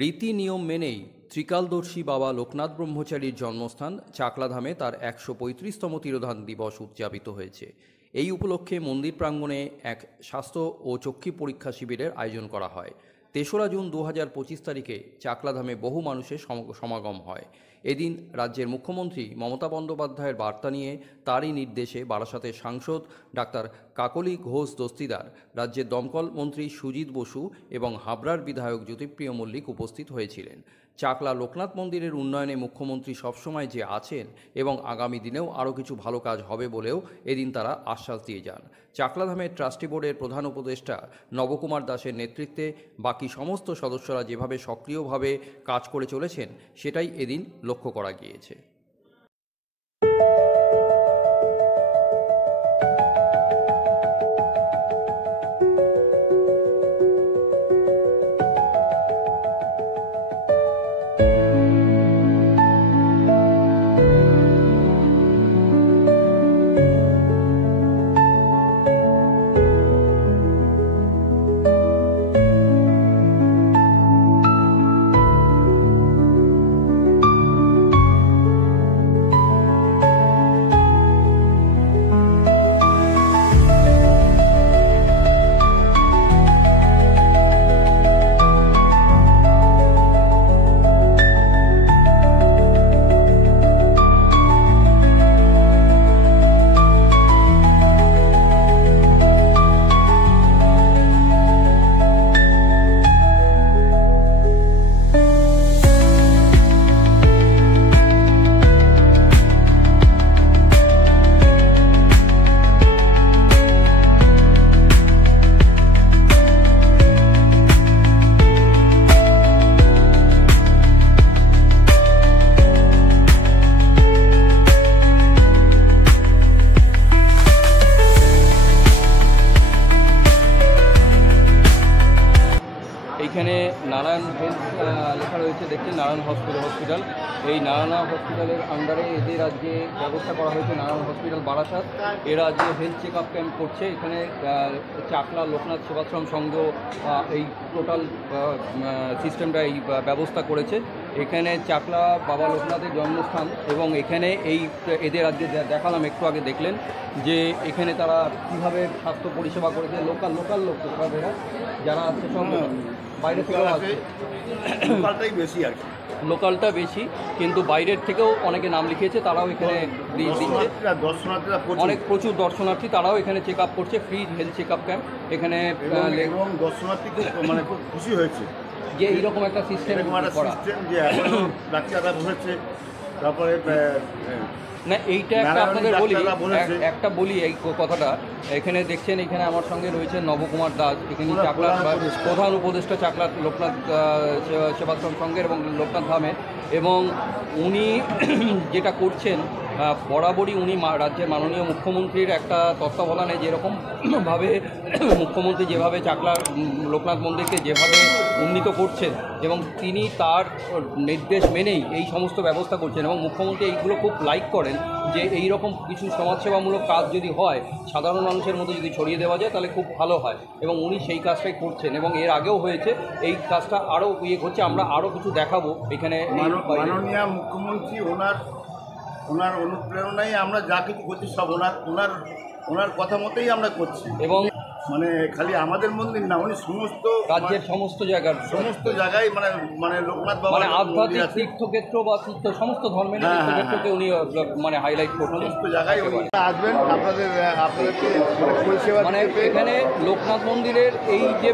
রীতি নিয়ম মেনেই ত্রিকালদর্শী বাবা লোকনাথ ব্রহ্মচারীর জন্মস্থান চাকলাধামে তার ১৩৫তম তিরোধান দিবস উদযাপিত হয়েছে। এই উপলক্ষে মন্দির প্রাঙ্গণে এক স্বাস্থ্য ও চক্ষু পরীক্ষা শিবিরের আয়োজন করা হয়। ৩রা জুন ২০২৫ তারিখে চাকলাধামে বহু মানুষের সমাগম হয়। এদিন রাজ্যের মুখ্যমন্ত্রী মমতা বন্দ্যোপাধ্যায়ের বার্তা নিয়ে তারই নির্দেশে বারাসাতের সাংসদ ডাক্তার কাকলি ঘোষ দস্তিদার, রাজ্যের দমকল মন্ত্রী সুজিত বসু এবং হাবড়ার বিধায়ক জ্যোতিপ্রিয় মল্লিক উপস্থিত হয়েছিলেন। চাকলা লোকনাথ মন্দিরের উন্নয়নে মুখ্যমন্ত্রী সবসময় যে আছেন এবং আগামী দিনেও আরও কিছু ভালো কাজ হবে বলেও এদিন তারা আশ্বাস দিয়ে যান। চাকলাধামের ট্রাস্টি বোর্ডের প্রধান উপদেষ্টা নবকুমার দাসের নেতৃত্বে বাকি সমস্ত সদস্যরা যেভাবে সক্রিয়ভাবে কাজ করে চলেছেন সেটাই এদিন লক্ষ্য করা গিয়েছে। এখানে নারায়ণ হেলথ লেখা রয়েছে, দেখছেন নারায়ণ হসপিটাল। এই নারায়ণ হসপিটালের আন্ডারে এদের আজকে ব্যবস্থা করা হয়েছে। নারায়ণ হসপিটাল বারাসাত এরা আজকে হেলথ চেক আপ ক্যাম্প করছে। এখানে চাকলা লোকনাথ সেবাশ্রম সংঘ এই টোটাল সিস্টেমটা এই ব্যবস্থা করেছে। এখানে চাকলা বাবা লোকনাথের জন্মস্থান এবং এখানে এদের আজকে দেখালাম, একটু আগে দেখলেন যে এখানে তারা কীভাবে স্বাস্থ্য পরিষেবা করেছে। লোকাল লোক এরা যারা আছে সব বাইরে থেকেও আছে, লোকালটাই বেশি আর কি, লোকালটা বেশি, কিন্তু বাইরের থেকেও অনেকে নাম লিখিয়েছে, তারাও এখানে দিচ্ছে। অনেক প্রচুর দর্শনার্থী, তারাও এখানে চেক আপ করছে, free health check up camp এখানে। এবং দর্শনার্থী মানে খুব খুশি হয়েছে যে এইরকম একটা সিস্টেম যে ডাক্তাররা বলেছে। তারপরে না এইটা একটা আপনাদের একটা বলি এই কথাটা। এখানে দেখছেন, এখানে আমার সঙ্গে রয়েছে নবকুমার দাস, এখানে চাকলার প্রধান উপদেষ্টা চাকলা লোকনাথ সেবাশ্রম সংঘের এবং লোকনাথ ধামের। এবং উনি যেটা করছেন বরাবরই, উনি রাজ্যের মাননীয় মুখ্যমন্ত্রীর একটা তত্ত্বাবধানে যেরকমভাবে মুখ্যমন্ত্রী যেভাবে চাকলার লোকনাথ মন্দিরকে যেভাবে উন্নীত করছেন এবং তিনি তার নির্দেশ মেনেই এই সমস্ত ব্যবস্থা করছেন। এবং মুখ্যমন্ত্রী এইগুলো খুব লাইক করেন যে এই রকম কিছু সমাজসেবামূলক কাজ যদি হয়, সাধারণ মানুষের মধ্যে যদি ছড়িয়ে দেওয়া যায় তাহলে খুব ভালো হয়। এবং উনি সেই কাজটাই করছেন এবং এর আগেও হয়েছে, এই কাজটা আরও হচ্ছে। আমরা আরও কিছু দেখাবো এখানে। মাননীয় মুখ্যমন্ত্রী ওনার অনুপ্রেরণায় আমরা যা কিছু করছি সব ওনার কথা মতোই আমরা করছি। এবং মানে খালি আমাদের মন্দির না, উনি সমস্ত রাজ্যের সমস্ত জায়গায় মানে লোকনাথ বাবা মানে আধ্যাত্মিক তীর্থক্ষেত্র বা সমস্ত ধর্মের তীর্থক্ষেত্রকে উনি মানে হাইলাইট করছেন। সমস্ত জায়গায় আসবেন, আপনাদেরকে পরিষেবা মানে এখানে লোকনাথ মন্দিরের এই যে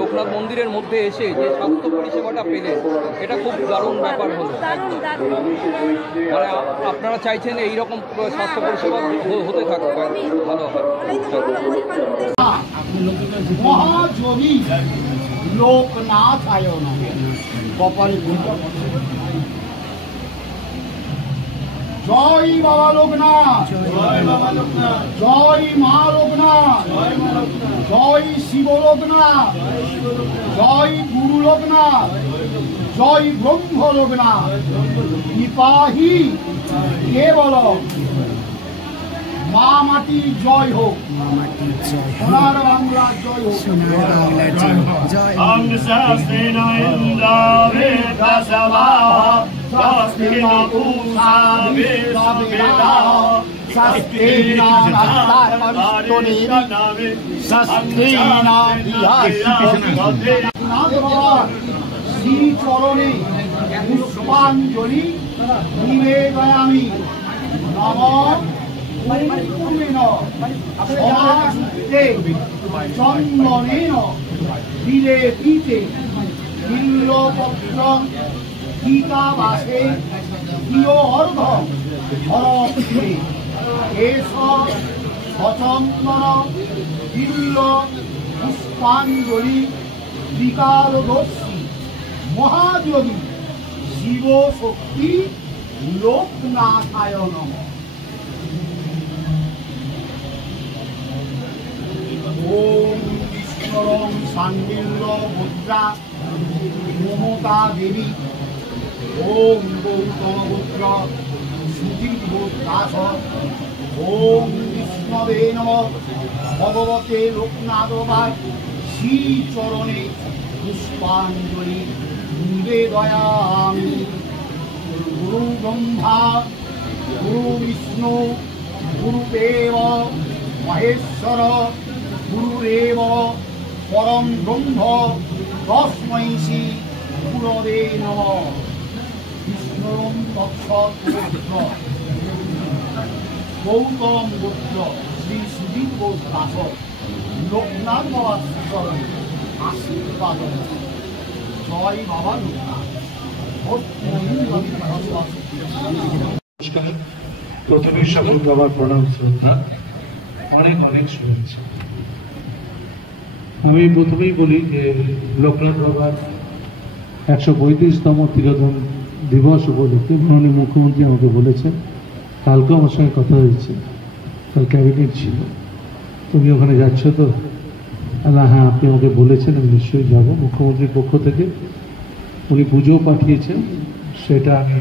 লোকনাথ মন্দিরের মধ্যে এসে যে স্বাস্থ্য পরিষেবাটা পেলেন, এটা খুব দারুণ ব্যাপার হলো। মানে আপনারা চাইছেন এইরকম স্বাস্থ্য পরিষেবা হতে থাকুক, ভালো হয়। মহাযোগী লোকনাথ আয়ন কপালে জয় বাবা লোকনাথ, জয় মা লোকনাথ, জয় শিব লোকনাথ, জয় গুরু লোকনাথ, জয় ব্রহ্ম লোকনাথ। কৃপাহি কেবল মা মাটির জয় হোক, সোনার বাংলার জয় হোক। स्वस्ति न इन्द्रो वृद्धश्रवाः स्वस्ति न पूषा विश्ववेदाः स्वस्ति न नक्षत्राणि स्वस्ति न श्री चरणे पुष्पाञ्जलि निवेदयामि नमः चन्दनेन विलेपिते बिल्वपत्रं गीतावासे प्रियोऽर्घ हरस्ते एष सचन्दन बिल्व पुष्पाञ्जलि विकालदर्शी महायोगी शिव शक्ति लोकनाथाय नमः। ओम विष्णुरं सांडिल्य मुद्रा ममता देवी ओम गौतमपुत्र सुधीर्घोत्तास ओम विष्णवे नमः भगवते लोकनाथाय श्रीचरणे पुष्पाञ्जलि निवेदयामि। गुरु ब्रह्मा गुरु विष्णु गुरुदेव महेश्वर गुरुरेव परम ब्रह्म तस्मै श्री गुरवे नमः। विष्णुरं तत्सत्पुत्र गौतम गोत्र श्री सुधीर दास लोकनाथ बाबा चरण आशीर्वाद जय बाबा लोकनाथ। প্রথমে সকল বাবার প্রণাম শ্রদ্ধা অনেক অনেক শুভেচ্ছা। আমি প্রথমেই বলি যে লোকনাথ বাবার 135তম তিরোধান দিবস উপলক্ষে মাননীয় মুখ্যমন্ত্রী আমাকে বলেছেন, কালকেও আমার সঙ্গে কথা হয়েছে, কাল ক্যাবিনেট ছিল, তুমি ওখানে যাচ্ছ তো? আল্লাহ হ্যাঁ, আপনি আমাকে বলেছেন, আমি নিশ্চয়ই যাব। মুখ্যমন্ত্রীর পক্ষ থেকে উনি পুজোও পাঠিয়েছেন, সেটা আমি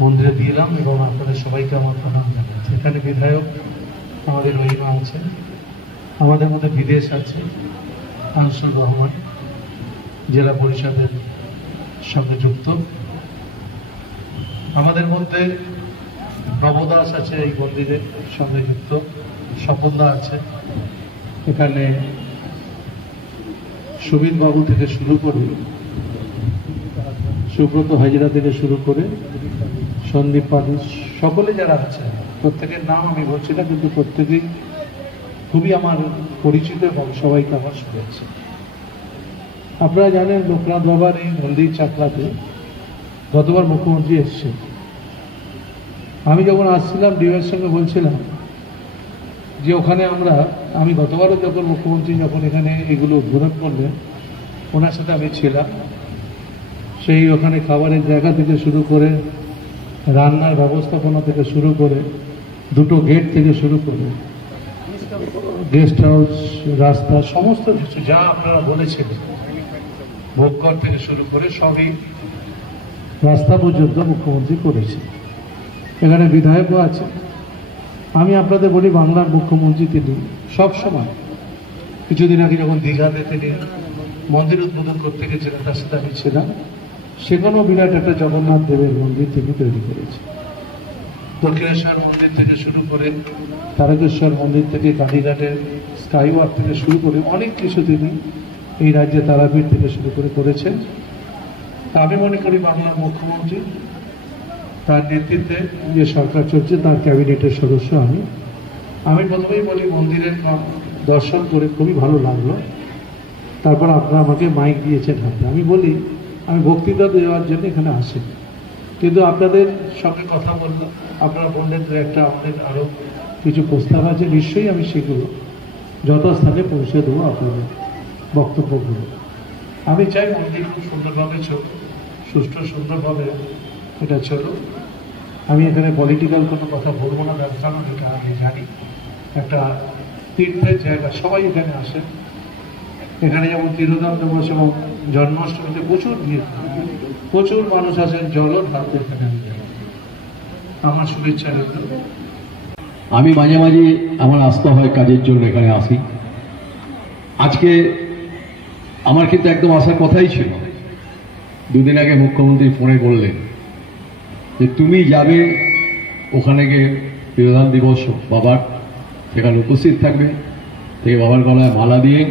মন্দিরে দিলাম এবং আপনাদের সবাইকে আমার প্রণাম জানাচ্ছি। এখানে বিধায়ক আমাদের রহিমা আছেন, আমাদের মধ্যে বিদেশ আছে আনসুর রহমান, জেলা পরিষদের সঙ্গে যুক্ত, আমাদের মধ্যে নবদাস আছে এই মন্দিরের সঙ্গে যুক্ত, স্বপনদা আছে এখানে, সুবিন বাবু থেকে শুরু করে সুব্রত হাজরা থেকে শুরু করে সন্দীপ পাঠক, সকলে যারা আছে প্রত্যেকের নাম আমি বলছি না, কিন্তু প্রত্যেকেই খুবই আমার পরিচিত এবং সবাইকে আমার শুনেছে। আপনারা জানেন লোকনাথ বাবার এই মন্দির চাকলাতে গতবার মুখ্যমন্ত্রী এসছেন। আমি যখন আসছিলাম ডিওর সঙ্গে বলছিলাম যে ওখানে আমি গতবারও যখন মুখ্যমন্ত্রী যখন এখানে এগুলো উদ্বোধন করলেন ওনার সাথে আমি ছিলাম, সেই ওখানে খাবারের জায়গা থেকে শুরু করে রান্নার ব্যবস্থাপনা থেকে শুরু করে দুটো গেট থেকে শুরু করে গেস্ট হাউস, রাস্তা, সমস্ত কিছু যা আপনারা বলেছিলেন, ভোগঘর থেকে শুরু করে সবই রাস্তা পর্যন্ত মুখ্যমন্ত্রী করেছে। এখানে বিধায়কও আছে। আমি আপনাদের বলি, বাংলার মুখ্যমন্ত্রী তিনি সবসময়, কিছুদিন আগে যখন দীঘাতে তিনি মন্দির উদ্বোধন করতে গেছিলেন তার সাথে আমি ছিলাম, সেখানেও বিরাট একটা জগন্নাথ দেবের মন্দির তিনি তৈরি করেছে। দক্ষিণেশ্বর মন্দির থেকে শুরু করে তারকেশ্বর মন্দির থেকে কালীঘাটের স্কাইওয়াক থেকে শুরু করে অনেক কিছু তিনি এই রাজ্যে তারাপীঠ থেকে শুরু করে করেছেন। তা আমি মনে করি বাংলার মুখ্যমন্ত্রী তার নেতৃত্বে যে সরকার চলছে তার ক্যাবিনেটের সদস্য আমি প্রথমেই বলি মন্দিরের দর্শন করে খুবই ভালো লাগলো। তারপর আপনারা আমাকে মাইক দিয়েছেন হাতে। আমি বলি আমি বক্তৃতা দেওয়ার জন্য এখানে আসি, কিন্তু আপনাদের সঙ্গে কথা বললাম, আপনারা বললেন যে একটা আমাদের আরও কিছু প্রস্তাব আছে, নিশ্চয়ই আমি সেগুলো যথাস্থানে পৌঁছে দেবো আপনাদের বক্তব্যগুলো। আমি চাই মন্দির খুব সুন্দরভাবে চলুক, সুষ্ঠু সুন্দরভাবে এটা চলুক। আমি এখানে পলিটিক্যাল কোনো কথা বলবো না, ব্যবসা না, যেটা আমি জানি একটা তীর্থের জায়গা, সবাই এখানে আসে। এখানে যেমন তিরোধান দিবস এবং জন্মাষ্টমীতে প্রচুর ভিড়, প্রচুর মানুষ আসেন, জলও ঢালতে এখানে আমি যাই। আমার শুভেচ্ছা রইল। আমি মাঝে মাঝে আমার আসতে হয় কাজের জন্য, এখানে আসি। আজকে আমার কিন্তু একদম আসার কথাই ছিল। দুদিন আগে মুখ্যমন্ত্রী ফোনে বললেন যে তুমি যাবে ওখানে গিয়ে বিরোধান দিবস বাবার, সেখানে উপস্থিত থাকবে, থেকে বাবার গলায় মালা দিয়ে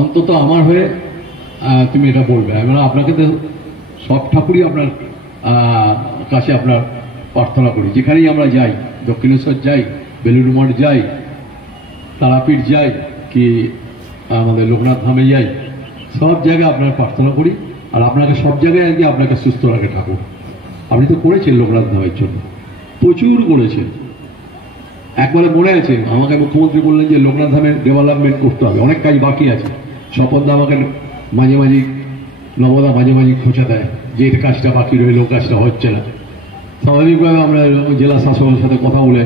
অন্তত আমার হয়ে তুমি এটা বলবে। আমি আপনাকে তো সব ঠাকুরই আপনার কাছে আপনার প্রার্থনা করি, যেখানেই আমরা যাই, দক্ষিণেশ্বর যাই, বেলুড় মঠ যাই, তারাপীঠ যাই, কি আমাদের লোকনাথ ধামে যাই, সব জায়গায় আপনার প্রার্থনা করি। আর আপনাকে সব জায়গায় আগে আপনাকে সুস্থ রাখে ঠাকুর। আপনি তো করেছেন লোকনাথ ধামের জন্য, প্রচুর করেছেন। একবারে মনে আছে আমাকে মুখ্যমন্ত্রী বললেন যে লোকনাথ ধামের ডেভেলপমেন্ট করতে হবে, অনেক কাজ বাকি আছে। স্বপনদা আমাকে মাঝে মাঝে, নবদা মাঝে মাঝে খোঁচা দেয় যে এটা কাজটা বাকি রইল, কাজটা হচ্ছে না। স্বাভাবিকভাবে আমরা জেলা শাসকের সাথে কথা বলে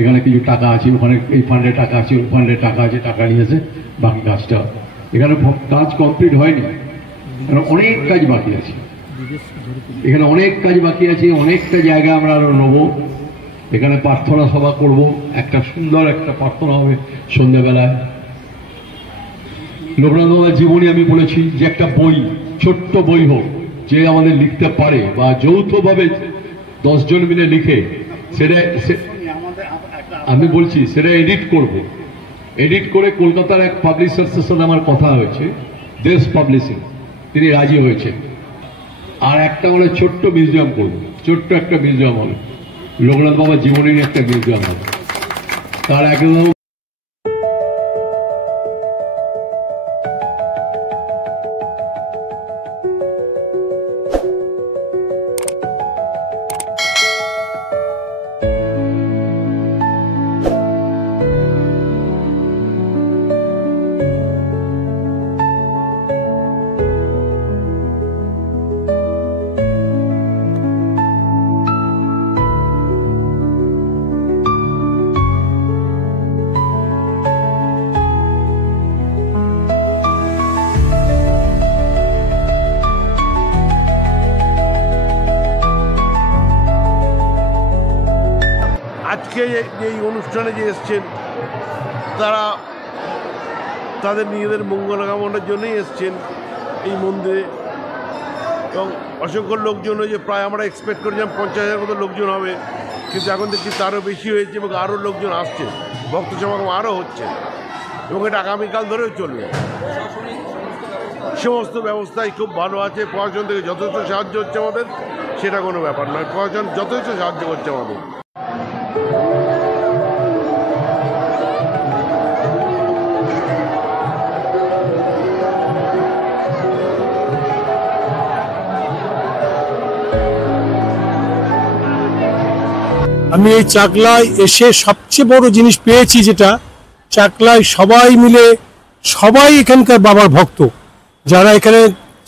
এখানে কিছু টাকা আছে, ওখানে এই ফান্ডে টাকা আছে, ওই ফান্ডে টাকা আছে, টাকা নিয়েছে, বাকি কাজটা এখানে কাজ কমপ্লিট হয়নি, অনেক কাজ বাকি আছে এখানে, অনেক কাজ বাকি আছে। অনেকটা জায়গা আমরা আরো নেবো। এখানে প্রার্থনা সভা করব, একটা সুন্দর একটা প্রার্থনা হবে সন্ধ্যাবেলায়। লোকনাথ বাবার জীবনী আমি বলেছি যে একটা বই, ছোট্ট বই হোক, যে আমাদের লিখতে পারে বা যৌথভাবে 10 জন মিলে লিখে সেটা আমি বলছি সেটা এডিট করব। এডিট করে কলকাতার এক পাবলিশার্সের সাথে আমার কথা হয়েছে, দেশ পাবলিশিং, তিনি রাজি হয়েছেন। আর একটা মানে ছোট্ট মিউজিয়াম করব, ছোট্ট একটা মিউজিয়াম হবে, লোকনাথ বাবার জীবনের একটা মিউজিয়াম হবে। তার একদম আজকে এই অনুষ্ঠানে যে এসছেন তারা তাদের নিজেদের মঙ্গল কামনার জন্যই এসছেন এই মন্দিরে, এবং অসংখ্য লোকজন হয়েছে। প্রায় আমরা এক্সপেক্ট করেছিলাম 50,000 মতো লোকজন হবে, কিন্তু এখন দেখছি তারও বেশি হয়েছে এবং আরও লোকজন আসছে, ভক্ত সমাগম আরও হচ্ছে, এবং এটা আগামীকাল ধরেও চলবে। সমস্ত ব্যবস্থাই খুব ভালো আছে। প্রশাসন থেকে যথেষ্ট সাহায্য হচ্ছে আমাদের, সেটা কোনো ব্যাপার নয়, প্রশাসন যথেষ্ট সাহায্য করছে আমাদের। আমি এই চাকলায় এসে সবচেয়ে বড় জিনিস পেয়েছি, যেটা চাকলায় সবাই মিলে, সবাই এখানকার বাবার ভক্ত। যারা এখানে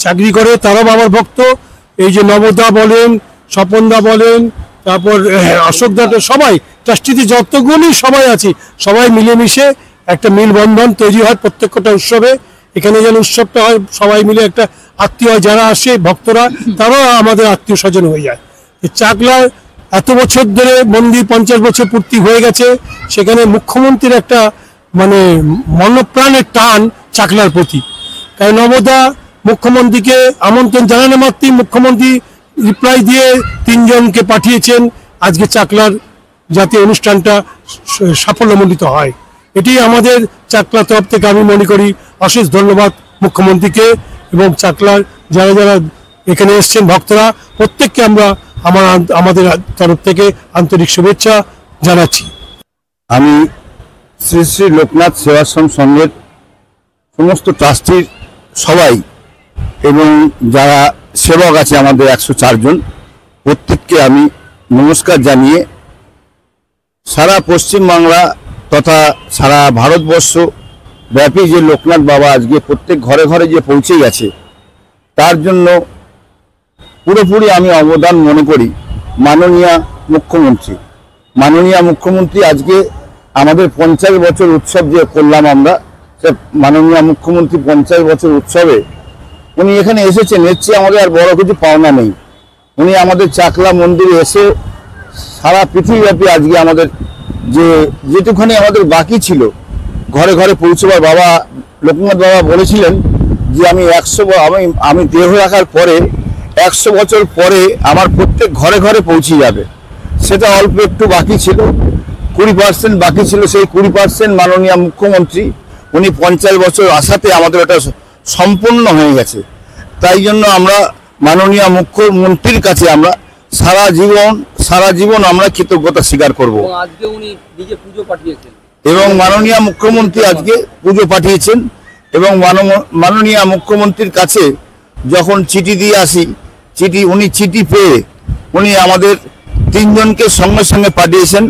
চাকরি করে তারা বাবার ভক্ত। এই যে নবদা বলেন, স্বপনদা বলেন, তারপর অশোকদা, সবাই ট্রাস্টিতে যতগুলি সবাই আছি, সবাই মিলেমিশে একটা মিলবন্ধন তৈরি হয় প্রত্যেকটা উৎসবে। এখানে যেন উৎসবটা হয়, সবাই মিলে একটা আত্মীয় যারা আসে ভক্তরা, তারাও আমাদের আত্মীয় স্বজন হয়ে যায়। চাকলায় এত বছর ধরে মন্দির 50 বছর পূর্তি হয়ে গেছে, সেখানে মুখ্যমন্ত্রীর একটা মানে মনপ্রাণের টান চাকলার প্রতি। কারণ নবদা মুখ্যমন্ত্রীকে আমন্ত্রণ জানানো মাত্রই মুখ্যমন্ত্রী রিপ্লাই দিয়ে 3 জনকে পাঠিয়েছেন আজকে চাকলার যাতে অনুষ্ঠানটা সাফল্যমণ্ডিত হয়। এটি আমাদের চাকলা তরফ থেকে আমি মনে করি অশেষ ধন্যবাদ মুখ্যমন্ত্রীকে, এবং চাকলার যারা যারা এখানে এসছেন ভক্তরা প্রত্যেককে আমরা আমাদের তরফ থেকে আন্তরিক শুভেচ্ছা জানাচ্ছি। আমি শ্রী শ্রী লোকনাথ সেবাশ্রম সংঘের সমস্ত ট্রাস্টির সবাই এবং যারা সেবক আছে আমাদের 104 জন, প্রত্যেককে আমি নমস্কার জানিয়ে সারা পশ্চিমবাংলা তথা সারা ভারতবর্ষ ব্যাপী যে লোকনাথ বাবা আজকে প্রত্যেক ঘরে ঘরে যে পৌঁছে গেছে, তার জন্য পুরোপুরি আমি অবদান মনে করি মাননীয় মুখ্যমন্ত্রী। আজকে আমাদের 50 বছর উৎসব যে করলাম আমরা, সে মাননীয় মুখ্যমন্ত্রী 50 বছর উৎসবে উনি এখানে এসেছেন, এর চেয়ে আমাদের আর বড় কিছু পাওনা নেই। উনি আমাদের চাকলা মন্দিরে এসে সারা পৃথিবীব্যাপী আজকে আমাদের যেটুখানি আমাদের বাকি ছিল ঘরে ঘরে পৌঁছবার, বাবা লোকনাথ বাবা বলেছিলেন যে আমি আমি দেহ রাখার পরে 100 বছর পরে আমার প্রত্যেক ঘরে ঘরে পৌঁছে যাবে। সেটা অল্প একটু বাকি ছিল, 20% বাকি ছিল। সেই 20% মাননীয় মুখ্যমন্ত্রী উনি 50 বছর আসাতে আমাদের ওটা সম্পূর্ণ হয়ে গেছে। তাই জন্য আমরা মাননীয় মুখ্যমন্ত্রীর কাছে আমরা সারা জীবন আমরা কৃতজ্ঞতা স্বীকার করব। আজকে উনি নিজে পুজো পাঠিয়েছেন এবং মাননীয় মুখ্যমন্ত্রী আজকে পুজো পাঠিয়েছেন এবং মাননীয় মুখ্যমন্ত্রীর কাছে যখন চিঠি দিয়ে আসি, উনি চিঠি পেয়ে উনি আমাদের 3 জনকে সঙ্গে সঙ্গে পাঠিয়েছেন।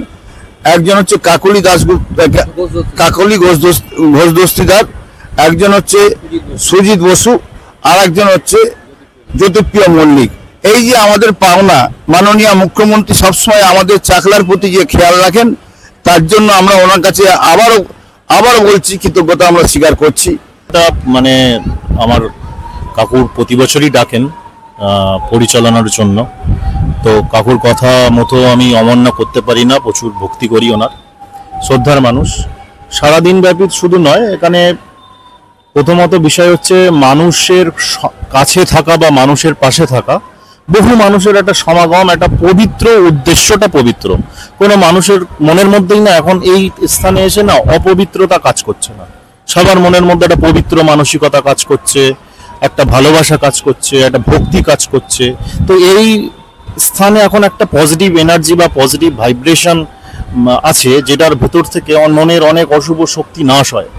একজন হচ্ছে কাকলি ঘোষ দস্তিদার, একজন হচ্ছে সুজিত বসু, আর একজন হচ্ছে জ্যোতিপ্রিয় মল্লিক। এই যে আমাদের পাওনা, মাননীয় মুখ্যমন্ত্রী সবসময় আমাদের চাকলার প্রতি যে খেয়াল রাখেন, তার জন্য আমরা ওনার কাছে আবারও বলছি কৃতজ্ঞতা আমরা স্বীকার করছি। মানে আমার কাকুর প্রতি বছরই ডাকেন পরিচালনার জন্য, তো কাকুর কথা মতো আমি অমান্য করতে পারি না। প্রচুর ভক্তি করি ওনার, শ্রদ্ধার মানুষ। সারাদিন ব্যাপী শুধু নয়, এখানে প্রথমত বিষয় হচ্ছে মানুষের কাছে থাকা বা মানুষের পাশে থাকা। বহু মানুষের একটা সমাগম, একটা পবিত্র উদ্দেশ্যটা পবিত্র। কোনো মানুষের মনের মধ্যেই না এখন এই স্থানে এসে না অপবিত্রতা কাজ করছে না, সবার মনের মধ্যে একটা পবিত্র মানসিকতা কাজ করছে, একটা ভালোবাসা কাজ করছে, একটা ভক্তি কাজ করছে। তো এই স্থানে এখন একটা পজিটিভ এনার্জি বা পজিটিভ ভাইব্রেশন আছে, যেটার ভেতর থেকে মনের অনেক অশুভ শক্তি নাশ হয়।